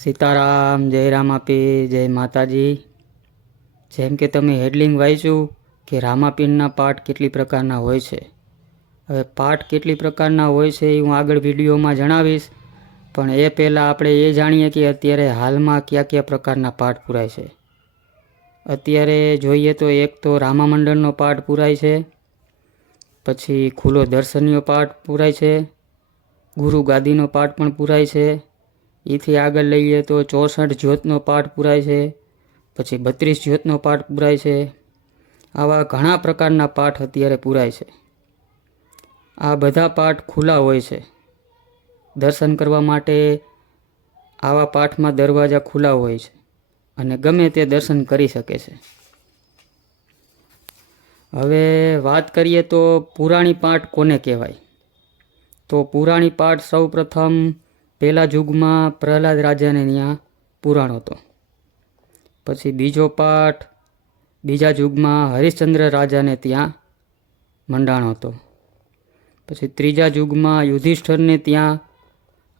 સીતારામ, જય રામાપીર જય માતાજી. જેમ કે તમે હેડલિંગ વાંચ્યું કે રામાપીરના પાઠ કેટલી પ્રકારના હોય છે. હવે પાઠ કેટલી પ્રકારના હોય છે એ હું આગળ વિડીયોમાં જણાવીશ. પણ એ પહેલાં આપણે એ જાણીએ કે અત્યારે હાલમાં કયા કયા પ્રકારના પાઠ પુરાય છે. અત્યારે જોઈએ તો એક તો રામા મંડળનો પાઠ પુરાય છે, પછી ખુલ્લો દર્શનીય પાઠ પૂરાય છે, ગુરુ ગાદીનો પાઠ પણ પુરાય છે એથી આગળ લઈએ તો ચોસઠ જ્યોતનો પાઠ પુરાય છે, પછી બત્રીસ જ્યોતનો પાઠ પુરાય છે. આવા ઘણા પ્રકારના પાઠ અત્યારે પુરાય છે. આ બધા પાઠ ખુલ્લા હોય છે. દર્શન કરવા માટે આવા પાઠમાં દરવાજા ખુલ્લા હોય છે અને ગમે તે દર્શન કરી શકે છે. હવે વાત કરીએ તો પુરાણી પાઠ કોને કહેવાય? તો પુરાણી પાઠ સૌ પ્રથમ પહેલા યુગમાં પ્રહલાદ રાજાને ત્યાં પુરાણ હતો. પછી બીજો પાઠ, બીજા યુગમાં હરિશ્ચંદ્ર રાજાને ત્યાં મંડાણ હતો. પછી ત્રીજા યુગમાં યુધિષ્ઠરને ત્યાં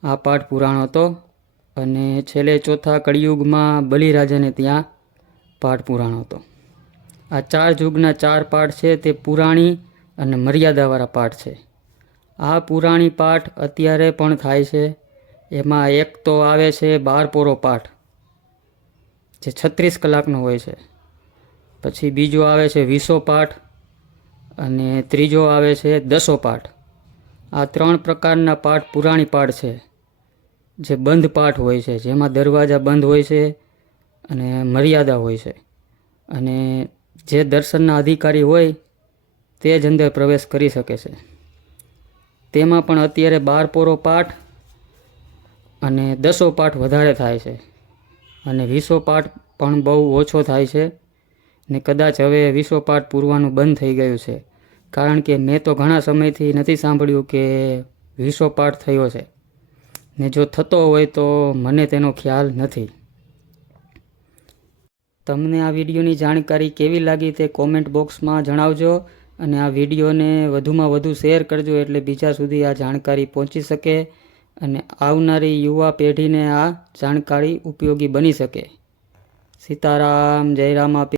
આ પાઠ પુરાણ હતો અને છેલ્લે ચોથા કળિયુગમાં બલિરાજાને ત્યાં પાઠ પુરાણ હતો. આ ચાર યુગના ચાર પાઠ છે તે પુરાણી અને મર્યાદાવાળા પાઠ છે. આ પુરાણી પાઠ અત્યારે પણ થાય છે એમાં એક તો આવે છે બાર પૂરો પાઠ, જે છત્રીસ કલાકનો હોય છે. પછી બીજો આવે છે વીસો પાઠ અને ત્રીજો આવે છે દસો પાઠ. આ ત્રણ પ્રકારના પાઠ પુરાણી પાઠ છે, જે બંધ પાઠ હોય છે, જેમાં દરવાજા બંધ હોય છે અને મર્યાદા હોય છે. અને જે દર્શનના અધિકારી હોય તે જ અંદર પ્રવેશ કરી શકે છે. તેમાં પણ અત્યારે બાર પોરો પાઠ અને દસો પાઠ વધારે થાય છે. અને વીસો પાઠ પણ બહુ ઓછો થાય છે ને કદાચ હવે વીસો પાઠ પૂરવાનું બંધ થઈ ગયું છે. કારણ કે મેં તો ઘણા સમયથી નથી સાંભળ્યું કે વીસો પાઠ થયો છે. ને જો થતો હોય તો મને તેનો ખ્યાલ નથી. તમને આ વિડીયોની જાણકારી કેવી લાગી તે કોમેન્ટ બોક્સમાં જણાવજો અને આ વિડીયોને વધુમાં વધુ શેર કરજો એટલે બીજા સુધી આ જાણકારી પહોંચી શકે. અને આવનારી યુવા પેઢીને આ જાણકારી ઉપયોગી બની શકે. સીતારામ જય રામા